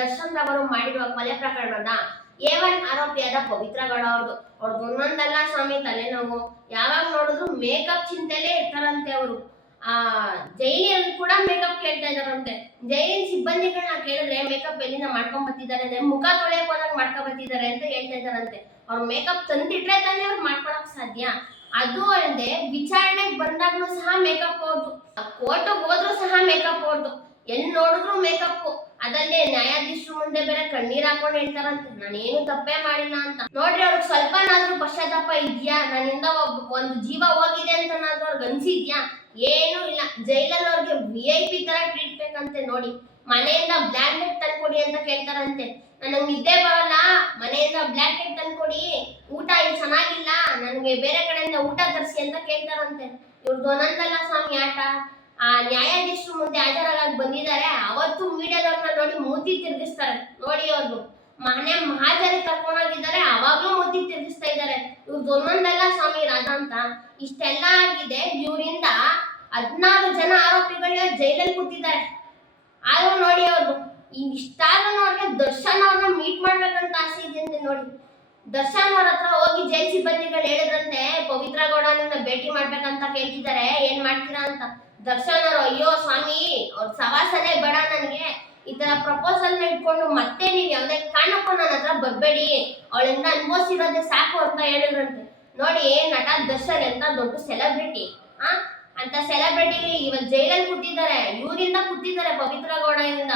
ದರ್ಶನ್ ರವರು ಮಾಡಿರುವ ಕೊಲೆ ಪ್ರಕರಣದ ಒನ್ ಆರೋಪಿಯಾದ ಪವಿತ್ರ ಗೌಡ ಅವ್ರದ್ದು ಅವ್ರದ್ದು ಒಂದೊಂದಲ್ಲ ಸ್ವಾಮಿ ತಲೆನೋವು. ಯಾವಾಗ ನೋಡಿದ್ರು ಮೇಕಪ್ ಚಿಂತೆಲೇ ಇರ್ತಾರಂತೆ ಅವರು. ಆ ಜೈಲಿನಲ್ಲಿ ಕೂಡ ಮೇಕಪ್ ಕೇಳ್ತಾ ಇದಾರಂತೆ ಜೈಲಿನ ಸಿಬ್ಬಂದಿಗಳನ್ನ ಕೇಳಿದ್ರೆ ಮೇಕಪ್ ಎಲ್ಲಿಂದ ಮಾಡ್ಕೊಂಡ್ ಬರ್ತಿದ್ದಾರೆ ಅಂದ್ರೆ ಮುಖ ತೊಳೆಯಕ್ ಹೋದಾಗ ಮಾಡ್ಕೊಂಡ್ ಬರ್ತಿದ್ದಾರೆ ಅಂತ ಹೇಳ್ತಾ ಇದಾರಂತೆ ಅವ್ರ ಮೇಕಪ್ ತಂದಿಟ್ರೆ ತಾನೇ ಅವ್ರು ಮಾಡ್ಕೊಳಕ್ ಸಾಧ್ಯ. ಅದು ಅಲ್ಲದೆ ವಿಚಾರಣೆಗೆ ಬಂದಾಗ್ಲೂ ಸಹ ಮೇಕಪ್ ಅವ್ರದ್ದು ಕೋರ್ಟಿಗೆ ಹೋದ್ರು ಸಹ ಮೇಕಪ್ ಅವ್ರದ್ದು ಎಲ್ಲಿ ನೋಡಿದ್ರು ಮೇಕಪ್ ಅದಲ್ಲೇ ನ್ಯಾಯಾಧೀಶರು ಮುಂದೆ ಬೇರೆ ಕಣ್ಣೀರ್ ಹಾಕೊಂಡು ಹೇಳ್ತಾರಂತೆ. ನಾನೇನು ತಪ್ಪೇ ಮಾಡಿಲ್ಲ ಅಂತ. ನೋಡ್ರಿ, ಅವ್ರಿಗೆ ಸ್ವಲ್ಪನಾದ್ರೂ ಪಶ್ಚಾತ್ತಾಪ ಇದ್ಯಾ? ನನ್ನಿಂದ ಒಬ್ಬ ಒಂದು ಜೀವ ಹೋಗಿದೆ ಅಂತ ಅವ್ರಿಗೆ ಅನ್ಸಿದ್ಯಾ? ಏನು ಇಲ್ಲ. ಜೈಲಲ್ಲಿ ಅವ್ರಿಗೆ ವಿ ಐ ಪಿ ತರ ಟ್ರೀಟ್ ಬೇಕಂತೆ ನೋಡಿ. ಮನೆಯಿಂದ ಬ್ಲಾಂಕೆಟ್ ತಂದ್ಕೊಡಿ ಅಂತ ಕೇಳ್ತಾರಂತೆ. ನನಗೆ ನಿದ್ದೆ ಬರಲ್ಲ. ಮನೆಯಿಂದ ಬ್ಲಾಂಕೆಟ್ ತಂದ್ಕೊಡಿ. ಊಟ ಇಲ್ಲಿ ಚೆನ್ನಾಗಿಲ್ಲ. ನನಗೆ ಬೇರೆ ಕಡೆಯಿಂದ ಊಟ ತರಿಸಿ ಅಂತ ಕೇಳ್ತಾರಂತೆ. ಇವ್ರದ್ದು ಒಂದೊಂದಲ್ಲ ಸ್ವಾಮಿ ಆಟ. ಆ ಹಾಜರಾಗಿ ಬಂದಿದ್ದಾರೆ, ಅವತ್ತು ಮೀಡಿಯಾದವ್ರನ್ನ ನೋಡಿ ಮೂತಿ ತಿರುಗಿಸ್ತಾರೆ. ನೋಡಿ ಅವ್ರದ್ದು ಮನೆ ಮಹಾಜರಿ ಕರ್ಕೊಂಡೋಗಿದ್ದಾರೆ, ಅವಾಗ್ಲೂ ಮೂತಿ ತಿರುಗಿಸ್ತಾ ಇದ್ದಾರೆ. ಇವ್ರದ್ದು ಒಂದೊಂದೆಲ್ಲ ಸ್ವಾಮಿ ರಾಜ ಅಂತ. ಇಷ್ಟೆಲ್ಲ ಆಗಿದೆ, ಇವರಿಂದ ಹದಿನಾರು ಜನ ಆರೋಪಿಗಳು ಜೈಲಲ್ಲಿ ಕೂತಿದ್ದಾರೆ. ಆದ್ರೂ ನೋಡಿ ಅವ್ರದ್ದು ಇಷ್ಟಾದ್ರೂ ಅವ್ರಿಗೆ ದರ್ಶನ್ ಅವ್ರನ್ನ ಮೀಟ್ ಮಾಡ್ಬೇಕಂತ ಆಸೆ ಇದೆ ನೋಡಿ. ದರ್ಶನ್ ಅವ್ರ ಹತ್ರ ಹೋಗಿ ಜೈಲ್ ಸಿಬ್ಬಂದಿಗಳು ಹೇಳಿದ್ರಂತೆ, ಪವಿತ್ರ ಗೌಡನನ್ನ ಭೇಟಿ ಮಾಡ್ಬೇಕಂತ ಕೇಳ್ತಿದ್ದಾರೆ ಏನ್ ಮಾಡ್ತೀರಾ ಅಂತ. ದರ್ಶನ್ ಅವರು ಅಯ್ಯೋ ಸ್ವಾಮಿ, ಅವ್ರ ಸವಾಸನೆ ಬೇಡ ನನಗೆ. ಈ ತರ ಪ್ರಪೋಸಲ್ ಇಟ್ಕೊಂಡು ಮತ್ತೆ ನೀವ್ ಯಾವ್ದೇ ಕಾರಣಕ್ಕೂ ನನ್ನ ಹತ್ರ ಬರ್ಬೇಡಿ. ಅವಳಿಂದ ಅನ್ಭವಿಸಿರೋದೇ ಸಾಕು ಅಂತ ಹೇಳಿದ್ರಂತೆ. ನೋಡಿ, ನಟ ದರ್ಶನ್ ಎಂತ ದೊಡ್ಡ ಸೆಲೆಬ್ರಿಟಿ ಆ, ಅಂತ ಸೆಲೆಬ್ರಿಟಿ ಇವತ್ ಜೈಲಲ್ಲಿ ಕೂತಿದ್ದಾರೆ. ಇವರಿಂದ ಕೂತಿದ್ದಾರೆ ಪವಿತ್ರ ಗೌಡದಿಂದ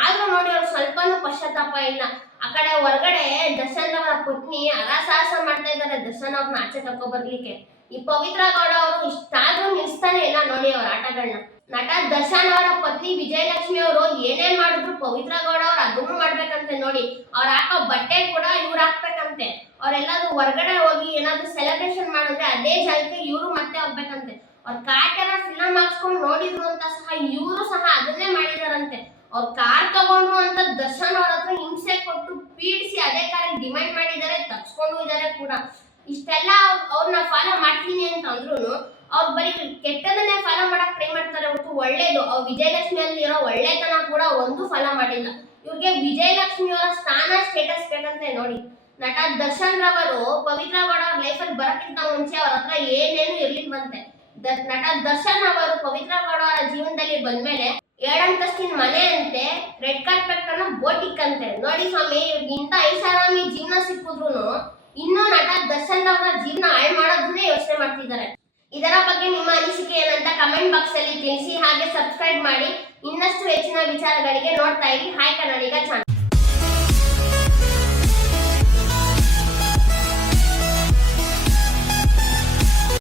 ಆದ್ರೂ ನೋಡಿ, ಅವ್ರು ಸ್ವಲ್ಪನೂ ಪಶ್ಚಾತ್ತಾಪ ಇಲ್ಲ. ಆ ಕಡೆ ಹೊರಗಡೆ ದರ್ಶನ್ ಅವರ ಪತ್ನಿ ಅರಸಾಹಸ ಮಾಡ್ತಾ ಇದ್ದಾರೆ. ದರ್ಶನ್ ಅವ್ರನ್ನ ಆಚೆ ಕರ್ಕೊ ಬರ್ಲಿಕ್ಕೆ. ಈ ಪವಿತ್ರ ಗೌಡ ಅವರು ಇಷ್ಟಾದ್ರೂ ನಿಲ್ಸ್ತಾನೆ ಇಲ್ಲ ನೋಡಿ ಅವ್ರ ಆಟಗಳನ್ನ ನಟ ದರ್ಶನ್ ಅವರ ಪತ್ನಿ ವಿಜಯಲಕ್ಷ್ಮಿ ಅವರು ಏನೇ ಮಾಡಿದ್ರು ಪವಿತ್ರ ಗೌಡ ಅವ್ರು ಅದನ್ನು ಮಾಡ್ಬೇಕಂತೆ ನೋಡಿ. ಅವ್ರ ಹಾಕೋ ಬಟ್ಟೆ ಕೂಡ ಇವ್ರು ಹಾಕ್ಬೇಕಂತೆ. ಅವ್ರೆಲ್ಲಾದ್ರೂ ಹೊರಗಡೆ ಹೋಗಿ ಏನಾದ್ರೂ ಸೆಲೆಬ್ರೇಷನ್ ಮಾಡಿದ್ರೆ ಅದೇ ಜಾಗಕ್ಕೆ ಇವರು ಮತ್ತೆ ಹೋಗ್ಬೇಕಂತೆ. ಅವ್ರ ಕಾಟೆಲ್ಲ ಫಿಲಮ್ ಹಾಕ್ಸ್ಕೊಂಡು ನೋಡಿದ್ರು ಅಂತ ಸಹ ಇವರು ಸಹ ಅದನ್ನೇ ಮಾಡಿದಾರಂತೆ. ಅವ್ರ ಕಾರ್ ತಗೊಂಡ್ರು ಅಂತ ದರ್ಶನ್ ಅವ್ರ ಹತ್ರ ಹಿಂಸೆ ಕೊಟ್ಟು ಪೀಡಿಸಿ ಅದೇ ಕಾರ್ ಡಿಮ್ಯಾಂಡ್ ಮಾಡಿದ್ದಾರೆ, ತಪ್ಸ್ಕೊಂಡು ಇದ್ದಾರೆ ಕೂಡ. ಇಷ್ಟೆಲ್ಲ ಅವ್ರನ್ನ ಫಾಲೋ ಮಾಡ್ತೀನಿ ಅಂತ ಅಂದ್ರು ಅವ್ರು ಬರೀ ಕೆಟ್ಟದನ್ನೇ ಫಾಲೋ ಮಾಡಕ್ ಟ್ರೈ ಮಾಡ್ತಾರೆ ಹೊರತು ಒಳ್ಳೇದು. ಅವ್ರ ವಿಜಯಲಕ್ಷ್ಮಿಯಲ್ಲಿ ಇರೋ ಒಳ್ಳೆತನ ಕೂಡ ಒಂದು ಫಾಲೋ ಮಾಡಿಲ್ಲ. ಇವ್ರಿಗೆ ವಿಜಯಲಕ್ಷ್ಮಿ ಅವರ ಸ್ಥಾನ ಸ್ಟೇಟಸ್ ಬೇಕಂತೆ ನೋಡಿ. ನಟ ದರ್ಶನ್ ರವರು ಪವಿತ್ರ ಗೌಡ ಲೈಫಲ್ಲಿ ಬರೋಕ್ಕಿಂತ ಮುಂಚೆ ಅವ್ರ ಹತ್ರ ಏನೇನು ಇರ್ಲಿಲ್ವಂತೆ. ನಟ ದರ್ಶನ್ ಅವರು ಪವಿತ್ರ ಗೌಡ ಅವರ ಜೀವನದಲ್ಲಿ ಬಂದ್ಮೇಲೆ ಏಳಂತಸ್ತಿನ ಮನೆ ಅಂತೆ ರೆಡ್ ಕಾರ್ಪೆಟ್ ಅನ್ನ ಬೋಟಿಕ್ ಅಂತೆ ನೋಡಿ ಸ್ವಾಮಿ ಇವ್ರಿಗೆ ಇಂತ ಐಷಾರಾಮಿ ಜೀವನ ಸಿಕ್ಕಿದ್ರು ಇನ್ನೂ ದರ್ಶನ್ ಜೀವನ ಹಾಳು ಮಾಡೋದನ್ನೇ ಯೋಚನೆ ಮಾಡ್ತಿದ್ದಾರೆ. ಇದರ ಬಗ್ಗೆ ನಿಮ್ಮ ಅನಿಸಿಕೆ ಏನಂತ ಕಮೆಂಟ್ ಬಾಕ್ಸ್ ಅಲ್ಲಿ ತಿಳಿಸಿ, ಹಾಗೆ ಸಬ್ಸ್ಕ್ರೈಬ್ ಮಾಡಿ ಇನ್ನಷ್ಟು ಹೆಚ್ಚಿನ ವಿಚಾರಗಳಿಗೆ ನೋಡ್ತಾ ಇರಿ. Hi Kannadiga channel.